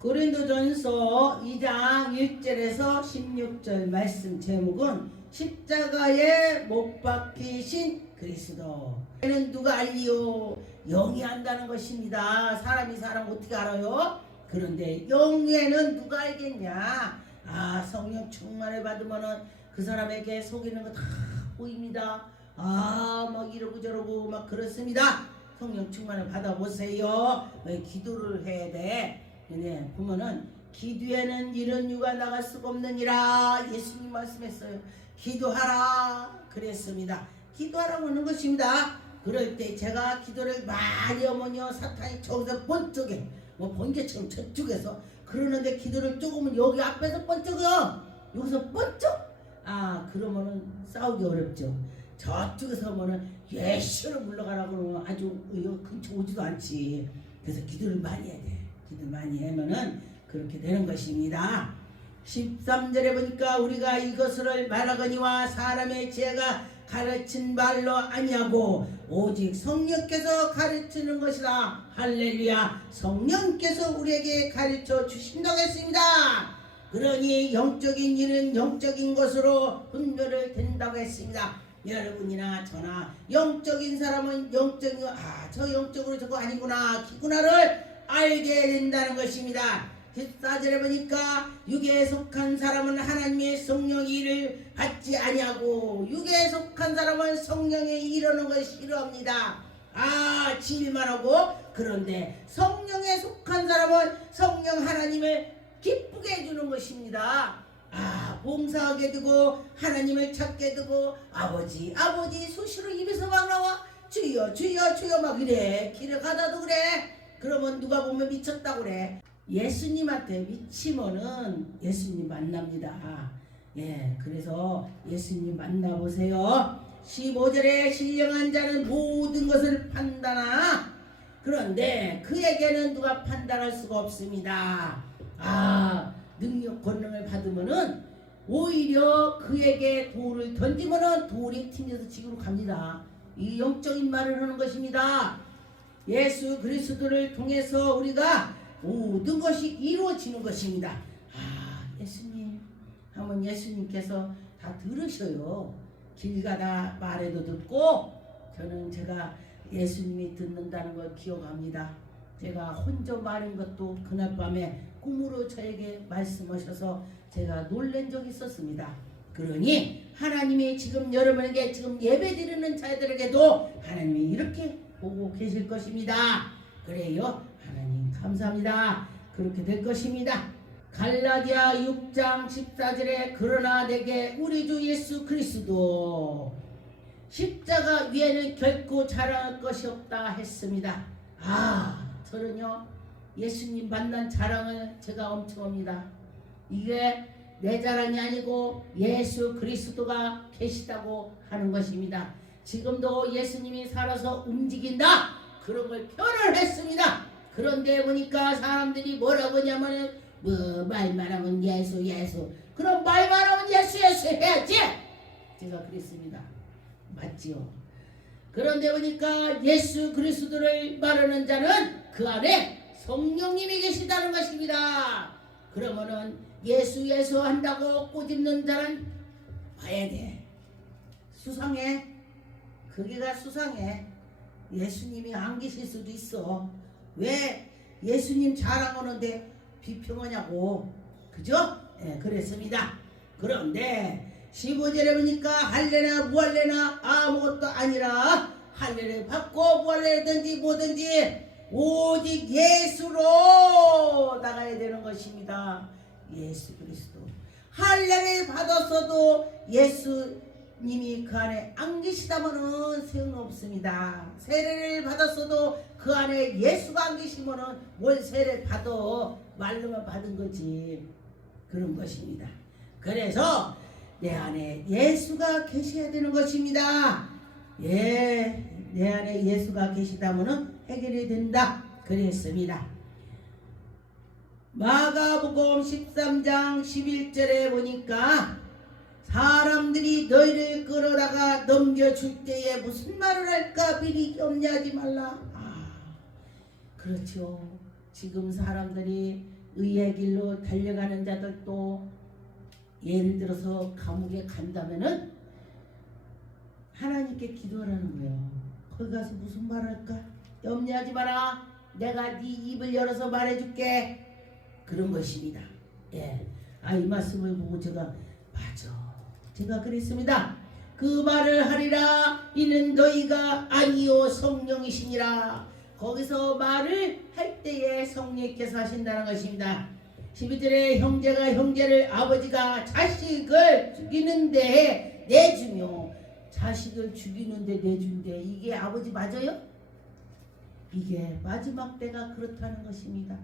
고린도전서 2장 1절에서 16절 말씀 제목은 십자가에 못 박히신 그리스도. 이는 누가 알리요? 영이 안다는 것입니다. 사람이 사람 어떻게 알아요? 그런데 영에는 누가 알겠냐? 성령 충만을 받으면은 그 사람에게 속이는 거 다 보입니다. 막 이러고 저러고 막 그렇습니다. 성령 충만을 받아보세요. 기도를 해야 돼. 네, 보면은 기도에는 이런 유가 나갈 수가 없느니라 예수님 말씀했어요. 기도하라 그랬습니다. 기도하라고 하는 것입니다. 그럴 때 제가 기도를 많이 하면요 사탄이 저기서 번쩍해 번개처럼 저쪽에서 그러는데 기도를 조금은 여기 앞에서 번쩍해요. 여기서 번쩍 그러면은 싸우기 어렵죠. 저쪽에서 하면은 예수를 물러가라고 그러면 아주 근처 오지도 않지. 그래서 기도를 많이 해야 돼. 기도 많이 하면은 그렇게 되는 것입니다. 13절에 보니까 우리가 이것을 말하거니와 사람의 지혜가 가르친 말로 아니하고 오직 성령께서 가르치는 것이다. 할렐루야. 성령께서 우리에게 가르쳐 주신다고 했습니다. 그러니 영적인 일은 영적인 것으로 분별을 된다고 했습니다. 여러분이나 저나 영적인 사람은 영적인 저 영적으로 저거 아니구나 기구나를 알게 된다는 것입니다. 14절에 보니까 육에 속한 사람은 하나님의 성령의 일을 받지 아니하고 육에 속한 사람은 성령의 일하는 것을 싫어합니다. 질만 하고 그런데 성령에 속한 사람은 성령 하나님을 기쁘게 해주는 것입니다. 봉사하게 되고 하나님을 찾게 되고 아버지 수시로 입에서 막 나와 주여 주여 주여 막 이래. 길에 가다도 그래. 그러면 누가 보면 미쳤다고 그래. 예수님한테 미치면은 예수님 만납니다. 그래서 예수님 만나보세요. 15절에 신령한 자는 모든 것을 판단하나 그런데 그에게는 누가 판단할 수가 없습니다. 능력 권능을 받으면은 오히려 그에게 돌을 던지면은 돌이 튕겨서 지구로 갑니다. 이 영적인 말을 하는 것입니다. 예수 그리스도를 통해서 우리가 모든 것이 이루어지는 것입니다. 예수님 하면 예수님께서 다 들으셔요. 길 가다 말해도 듣고 저는 제가 예수님이 듣는다는 걸 기억합니다. 제가 혼자 말한 것도 그날 밤에 꿈으로 저에게 말씀하셔서 제가 놀란 적이 있었습니다. 그러니 하나님이 지금 여러분에게 지금 예배드리는 자들에게도 하나님이 이렇게 보고 계실 것입니다. 그래요. 하나님 감사합니다. 그렇게 될 것입니다. 갈라디아 6장 14절에 그러나 내게 우리 주 예수 그리스도 십자가 위에는 결코 자랑할 것이 없다 했습니다. 저는요 예수님 만난 자랑을 제가 엄청 합니다. 이게 내 자랑이 아니고 예수 그리스도가 계시다고 하는 것입니다. 지금도 예수님이 살아서 움직인다 그런 걸 표현을 했습니다. 그런데 보니까 사람들이 뭐라고 하냐면 말만 하면 예수 그럼 말만 하면 예수 해야지. 제가 그랬습니다. 맞지요? 그런데 보니까 예수 그리스도를 말하는 자는 그 안에 성령님이 계시다는 것입니다. 그러면은 예수 한다고 꼬집는 자는 봐야 돼. 수상해. 그게가 수상해. 예수님이 안 계실 수도 있어. 왜 예수님 자랑하는데 비평하냐고. 그죠? 그랬습니다. 그런데 15절에 보니까 할래나 무할래나 아무것도 아니라 할례를 받고 무할례든지 뭐든지 오직 예수로 나가야 되는 것입니다. 예수 그리스도. 할례를 받았어도 예수님이 그 안에 안 계시다면은 소용없습니다. 세례를 받았어도 그 안에 예수가 안 계시면은 뭘 세례 받아. 말로만 받은 거지. 그런 것입니다. 그래서 내 안에 예수가 계셔야 되는 것입니다. 내 안에 예수가 계시다면은 해결이 된다. 그랬습니다. 마가복음 13장 11절에 보니까 사람들이 너희를 끌어다가 넘겨줄 때에 무슨 말을 할까 비리 염려하지 말라. 그렇죠. 지금 사람들이 의의 길로 달려가는 자들도 예를 들어서 감옥에 간다면은 하나님께 기도하라는 거예요. 거기 가서 무슨 말할까? 염려하지 마라. 내가 네 입을 열어서 말해줄게. 그런 것입니다. 예. 이 말씀을 보고 제가 맞아. 제가 그랬습니다. 그 말을 하리라. 이는 너희가 아니요 성령이시니라. 거기서 말을 할 때에 성령께서 하신다는 것입니다. 12절에 형제가 형제를 아버지가 자식을 죽이는 데에 내주며 자식을 죽이는데 내준대. 이게 아버지 맞아요? 이게 마지막 때가 그렇다는 것입니다.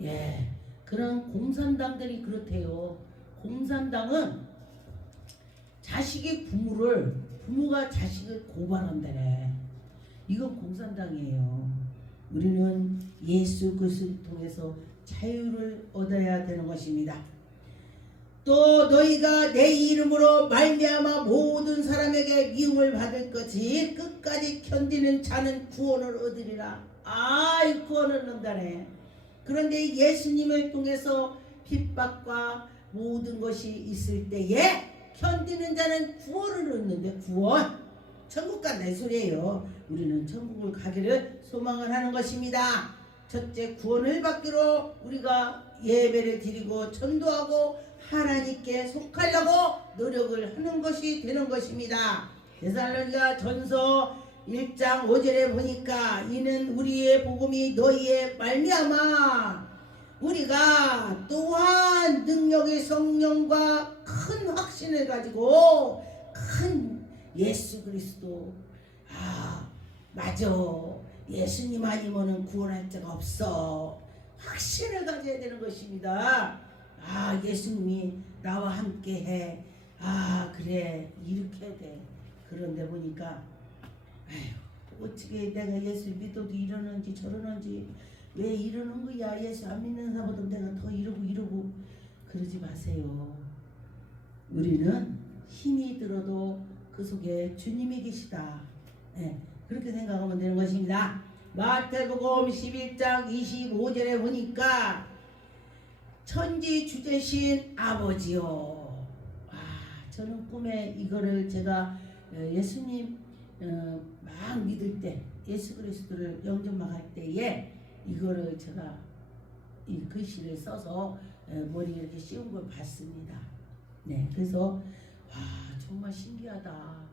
예, 그런 공산당들이 그렇대요. 공산당은 자식이 부모가 자식을 고발한다네. 이건 공산당이에요. 우리는 예수 그리스도를 통해서 자유를 얻어야 되는 것입니다. 또 너희가 내 이름으로 말미암아 모든 사람에게 미움을 받을 것이 끝까지 견디는 자는 구원을 얻으리라. 구원을 얻는다네. 그런데 예수님을 통해서 핍박과 모든 것이 있을 때에 견디는 자는 구원을 얻는데, 구원, 천국 간다 이 소리예요. 우리는 천국을 가기를 소망을 하는 것입니다. 첫째, 구원을 받기로 우리가 예배를 드리고 전도하고 하나님께 속하려고 노력을 하는 것이 되는 것입니다. 데살로니가 전서 1장 5절에 보니까 이는 우리의 복음이 너희의 말미암아 우리가 또한 능력의 성령과 큰 확신을 가지고 큰 예수 그리스도, 맞아, 예수님 아니면은 구원할 자가 없어. 확신을 가져야 되는 것입니다. 예수님이 나와 함께 해. 그래, 이렇게 해야 돼. 그런데 보니까 어떻게 내가 예수 믿어도 이러는지 저러는지, 왜 이러는 거야? 예수 안 믿는 사람보다 내가 더 이러고 그러지 마세요. 우리는 힘이 들어도 그 속에 주님이 계시다. 그렇게 생각하면 되는 것입니다. 마태복음 11장 25절에 보니까 천지 주제신 아버지요. 저는 꿈에 이거를 제가 예수님 막 믿을 때, 예수 그리스도를 영접할 때에 이거를 제가 이 글씨를 써서 머리에 이렇게 씌운 걸 봤습니다. 그래서 정말 신기하다.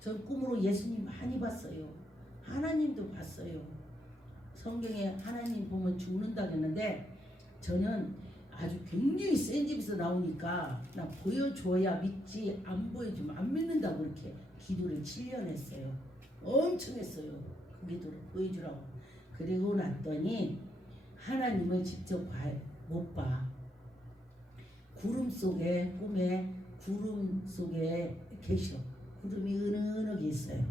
전 꿈으로 예수님 많이 봤어요. 하나님도 봤어요. 성경에 하나님 보면 죽는다 그랬는데, 저는 아주 굉장히 센 집에서 나오니까 나 보여줘야 믿지, 안 보여주면 안 믿는다고 이렇게 기도를 7년 했어요. 엄청 했어요. 그 기도를 보여주라고. 그리고 났더니 하나님을 직접 못 봐. 구름 속에, 꿈에 구름 속에 계셔. 구름이 은은하게 있어요.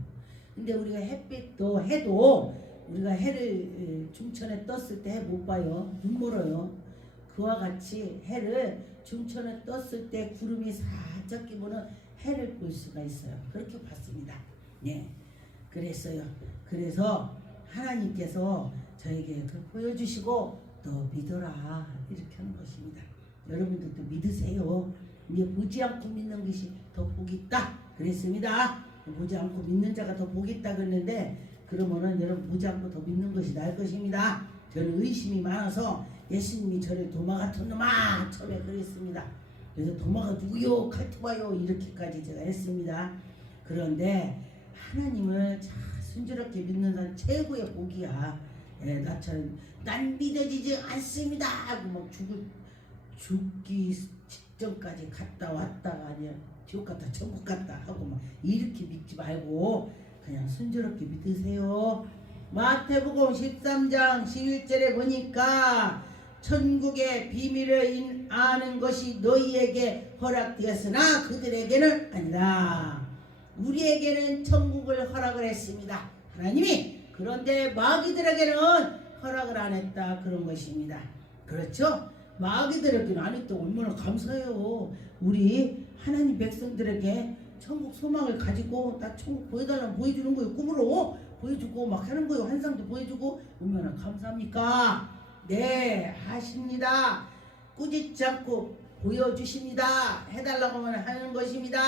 근데 우리가 햇빛도 해도 우리가 해를 중천에 떴을 때 해 못 봐요. 눈 멀어요. 그와 같이 해를 중천에 떴을 때 구름이 살짝 끼면은 해를 볼 수가 있어요. 그렇게 봤습니다. 그랬어요. 그래서 하나님께서 저에게 그 보여주시고 너 믿어라 이렇게 하는 것입니다. 여러분들도 믿으세요. 이제 보지 않고 믿는 것이 더 복이 있다 그랬습니다. 보지 않고 믿는 자가 더 복이 있다 그랬는데, 그러면은 여러분 보지 않고 더 믿는 것이 나을 것입니다. 저는 의심이 많아서 예수님이 저를 도마 같은 놈아 처음에 그랬습니다. 그래서 도마가 누구요? 칼투바요? 이렇게까지 제가 했습니다. 그런데 하나님을 잘 순조롭게 믿는 사람 최고의 복이야. 나처럼 난 믿어지지 않습니다 하고 막 죽기 직전까지 갔다 왔다가 아니야 지옥 갔다 천국 갔다 하고 막 이렇게 믿지 말고 그냥 순조롭게 믿으세요. 마태복음 13장 11절에 보니까 천국의 비밀을 아는 것이 너희에게 허락되었으나 그들에게는 아니라. 우리에게는 천국을 허락을 했습니다. 하나님이. 그런데 마귀들에게는 허락을 안 했다 그런 것입니다. 그렇죠? 마귀들에게는 안 했다. 얼마나 감사해요. 우리 하나님 백성들에게 천국 소망을 가지고 나 천국 보여달라면 보여주는 거예요. 꿈으로 보여주고 막 하는 거예요. 환상도 보여주고. 얼마나 감사합니까? 네, 하십니다. 꾸짖지 않고 보여주십니다. 해달라고 하면 하는 것입니다.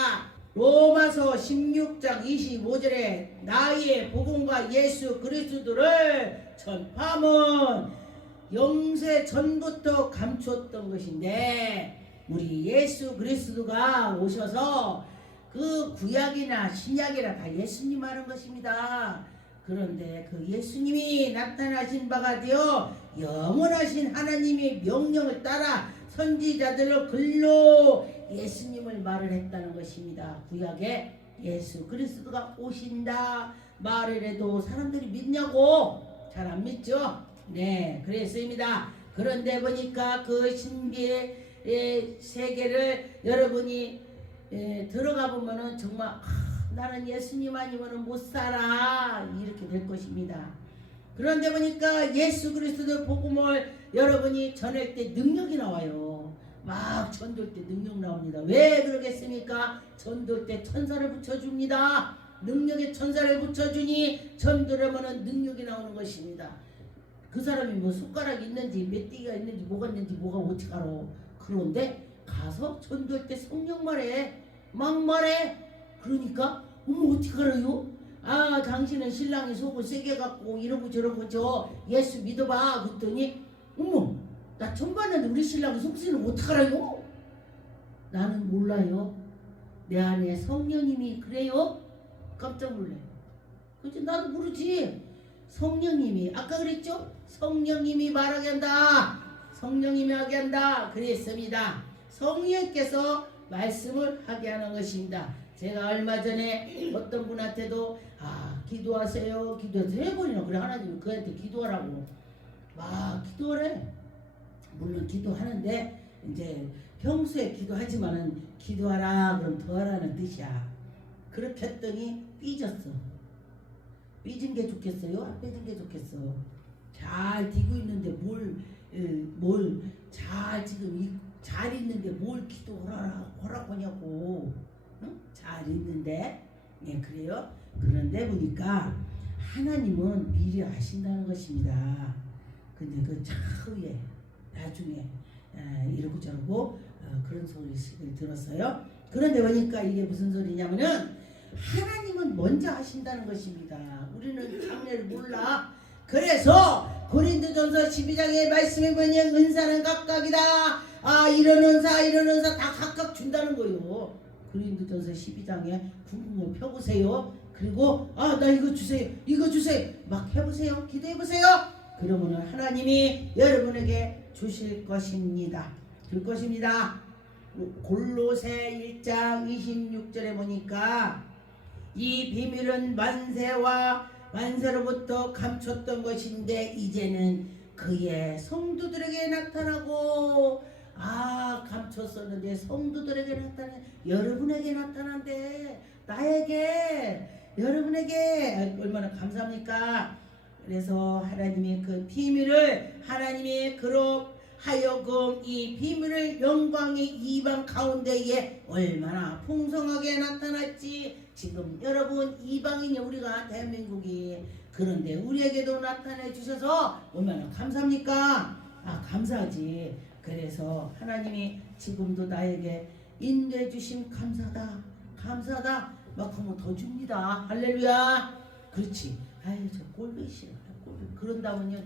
로마서 16장 25절에 나의 복음과 예수 그리스도를 전파함은 영세 전부터 감추었던 것인데, 우리 예수 그리스도가 오셔서 그 구약이나 신약이나 다 예수님 하는 것입니다. 그런데 그 예수님이 나타나신 바가 되어 영원하신 하나님의 명령을 따라 선지자들로 글로 예수님을 말을 했다는 것입니다. 구약에 예수 그리스도가 오신다 말을 해도 사람들이 믿냐고? 잘 안 믿죠? 네, 그랬습니다. 그런데 보니까 그 신비의 세계를 여러분이 들어가 보면은 정말 나는 예수님 아니면은 못 살아 이렇게 될 것입니다. 그런데 보니까 예수 그리스도 복음을 여러분이 전할 때 능력이 나와요. 막 전도할 때 능력 나옵니다. 왜 그러겠습니까? 전도할 때 천사를 붙여줍니다. 능력에 천사를 붙여주니 전도하면은 능력이 나오는 것입니다. 그 사람이 뭐 숟가락이 있는지 멧돼지가 있는지 뭐가 있는지 뭐가 어떻게 알아. 그런데 가서 전도할 때 성령 말해. 막 말해. 그러니까 어떻게 알아요? 아, 당신은 신랑이 속을 세게 갖고 이러고 저러고 저 예수 믿어봐. 그랬더니 나 처음 봤는데 우리 신랑이 속쓰는 어떻게 알아요? 나는 몰라요. 내 안에 성령님이 그래요? 깜짝 놀래. 그치? 나도 모르지. 성령님이 아까 그랬죠? 성령님이 말하게 한다. 성령님이 하게 한다. 그랬습니다. 성령께서 말씀을 하게 하는 것입니다. 제가 얼마 전에 어떤 분한테도 기도하세요 기도하세요 해버리나. 그래, 하나님이 그한테 기도하라고 막 기도하래. 물론 기도하는데 이제 평소에 기도하지만은 기도하라 그럼 더 하라는 뜻이야. 그렇게 했더니 삐졌어. 삐진 게 좋겠어요? 안 삐진 게 좋겠어? 잘 디고 있는데 뭘 잘 지금 잘 있는데 뭘 기도하라고 하냐고. 응? 잘 있는데. 예, 그래요. 그런데 보니까 하나님은 미리 아신다는 것입니다. 근데 그 차후에 나중에 이러고 저러고 그런 소리를 들었어요. 그런데 보니까 이게 무슨 소리냐면은 하나님은 먼저 하신다는 것입니다. 우리는 장례를 몰라. 그래서 고린도전서 12장의 말씀에 보면 은사는 각각이다. 이런 은사 다 각각 준다는 거요. 고린도전서 12장에 궁금을 펴보세요. 그리고 나 이거 주세요 막 해보세요. 기도해보세요. 그러면은 하나님이 여러분에게 주실 것입니다. 줄 것입니다. 골로새 1장 26절에 보니까 이 비밀은 만세로부터 감췄던 것인데 이제는 그의 성도들에게 나타나고. 감췄었는데 성도들에게 나타나. 여러분에게 나타난대. 나에게, 여러분에게. 얼마나 감사합니까? 그래서 하나님의 그 비밀을 하나님의 그로 하여금 이 비밀을 영광의 이방 가운데에 얼마나 풍성하게 나타났지. 지금 여러분 이방인이 우리가 대한민국이. 그런데 우리에게도 나타내 주셔서 얼마나 감사합니까? 감사하지. 그래서 하나님이 지금도 나에게 인도해 주심 감사하다 막 하면 더 줍니다. 할렐루야. 그렇지. 저 꼴보기 싫어. 그런다면요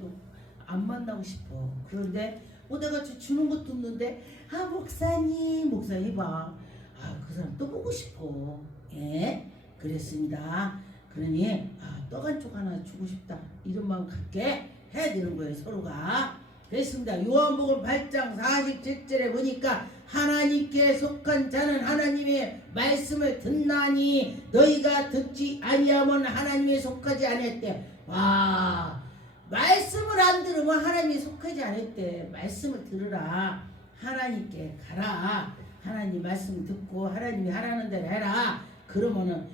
안 만나고 싶어. 그런데 내가 주는 것도 없는데 목사님 봐. 그 사람 또 보고 싶어. 예, 그랬습니다. 그러니 떡 한 쪽 하나 주고 싶다 이런 마음 갖게 해야 되는 거예요. 서로가. 그랬습니다. 요한복음 8장 47절에 보니까 하나님께 속한 자는 하나님의 말씀을 듣나니 너희가 듣지 아니하면 하나님에 속하지 아니했대. 말씀을 안 들으면 하나님이 속하지 않았대. 말씀을 들으라. 하나님께 가라. 하나님 말씀 듣고 하나님이 하라는 대로 해라. 그러면은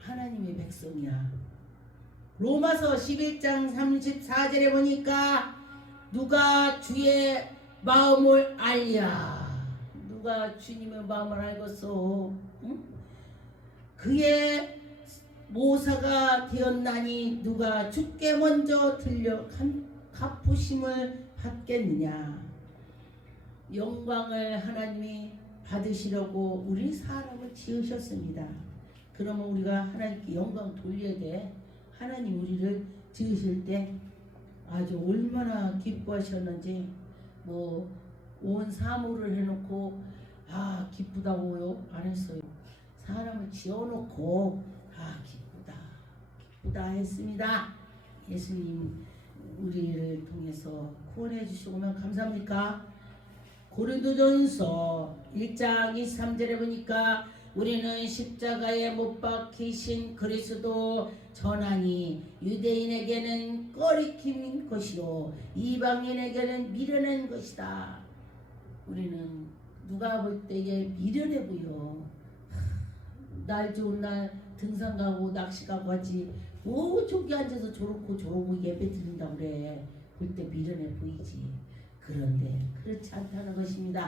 하나님의 백성이야. 로마서 11장 34절에 보니까 누가 주의 마음을 알랴. 누가 주님의 마음을 알겠소? 응? 그의 모사가 되었나니 누가 주께 먼저 들려 갚으심을 받겠느냐. 영광을 하나님이 받으시려고 우리 사람을 지으셨습니다. 그러면 우리가 하나님께 영광 돌려야 돼. 하나님 우리를 지으실 때 아주 얼마나 기뻐하셨는지 뭐 온 사물을 해놓고 기쁘다고요? 안 했어요. 사람을 지어놓고 기쁘다 했습니다. 예수님 우리를 통해서 구원해 주시고면 감사합니까? 고린도전서 1장 23절에 보니까 우리는 십자가에 못 박히신 그리스도 전하니 유대인에게는 꺼리킴인 것이요 이방인에게는 미련한 것이다. 우리는 누가 볼 때에 미련해 보여. 날 좋은 날 등산 가고 낚시 가고 하지 뭐 저기 앉아서 저러고 예배 드린다고 그래. 볼 때 미련해 보이지. 그런데 그렇지 않다는 것입니다.